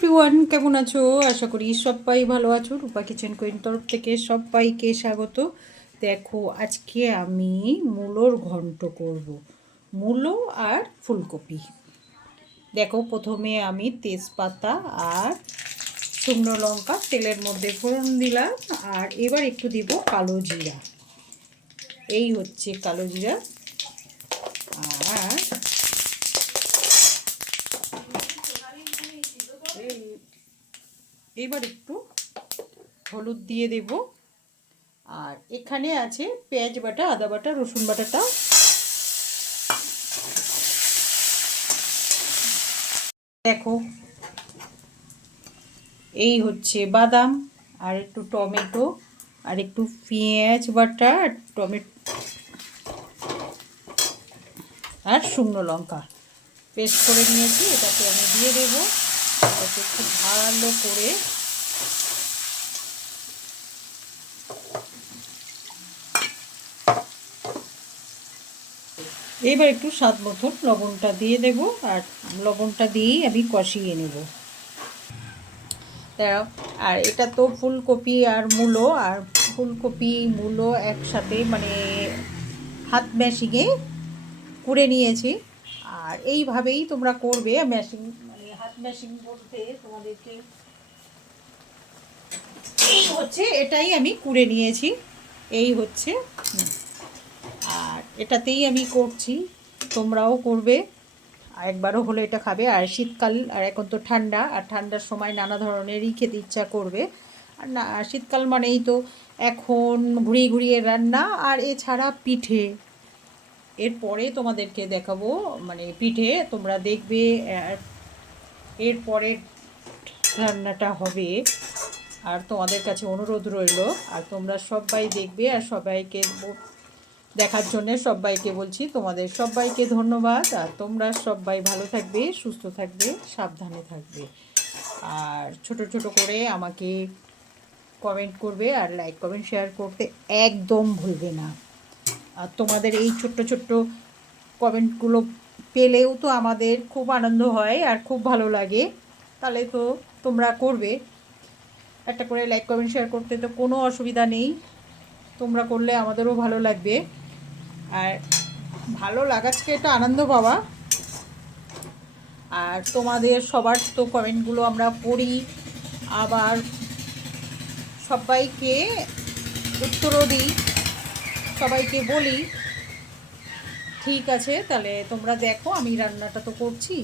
Everyone কেমন আছো? আশা করি সবাই ভালো আছো। রূপা কিচেন কুইন তরফ থেকে সবাইকে স্বাগত। দেখো, আজকে আমি মূলোর ঘন্ট করব। মূলো আর ফুলকপি। দেখো, প্রথমে আমি তেজপাতা আর শুকনো লঙ্কা তেলের মধ্যে ফোড়ন দিলাম। আর এবার একটু দিব কালো জিরা। এই হচ্ছে কালো জিরা। আর এবার একটু হলুদ দিয়ে দেব। আর এখানে আছে পেঁয়াজ বাটা, আদা বাটা, রসুন বাটাটা দেখো, এই হচ্ছে বাদাম আর একটু টমেটো আর একটু পেঁয়াজ বাটা, আর টমেটো আর শুকনো লঙ্কা। পেস্ট করে নিয়েছি, এটাকে আমি দিয়ে দেবো। এটাকে খুব ভালো করে এবার একটু স্বাদ মতন লবণটা দিয়ে দেব আর লবণটা দিয়েই আমি কষিয়ে নেব। আর এটা তো ফুলকপি আর মূলো, আর ফুলকপি, মূলো একসাথে মানে হাত ম্যাশিংয়ে করে নিয়েছি। আর এইভাবেই তোমরা করবে, ম্যাশিং ম্যাশিং বলতে তোমাদেরকে হচ্ছে, এটাই আমি কুড়ে নিয়েছি। এই হচ্ছে, আর এটাতেই আমি করছি, তোমরাও করবে। একবারও হলে এটা খাবে। আর শীতকাল, আর এখন তো ঠান্ডা, আর ঠান্ডার সময় নানা ধরনেরই খেতে ইচ্ছা করবে। আর না শীতকাল মানেই তো এখন ঘুরিয়ে ঘুরিয়ে রান্না, আর এছাড়া পিঠে। এরপরে তোমাদেরকে দেখাবো মানে পিঠে তোমরা দেখবে এরপরে রান্নাটা হবে। আর তোমাদের কাছে অনুরোধ রইল, আর তোমরা সবাই দেখবে আর সবাইকে দেখার জন্যে সবাইকে বলছি, তোমাদের সবাইকে ধন্যবাদ, আর তোমরা সবাই ভালো থাকবে, সুস্থ থাকবে, সাবধানে থাকবে। আর ছোট ছোট করে আমাকে কমেন্ট করবে আর লাইক কমেন্ট শেয়ার করতে একদম ভুলবে না। আর তোমাদের এই ছোট্ট ছোট্ট কমেন্টগুলো পেলেও তো আমাদের খুব আনন্দ হয় আর খুব ভালো লাগে। তাহলে তো তোমরা করবে। একটা করে লাইক কমেন্ট শেয়ার করতে তো কোনো অসুবিধা নেই। তোমরা করলে আমাদেরও ভালো লাগবে। আর ভালো লাগাচ্ছে এটা আনন্দ পাওয়া। আর তোমাদের সবার তো কমেন্টগুলো আমরা পড়ি। আবার সবাইকে উত্তরও দিই। সবাইকে বলি। ঠিক আছে তাহলে তোমরা দেখো আমি রান্নাটা তো করছি।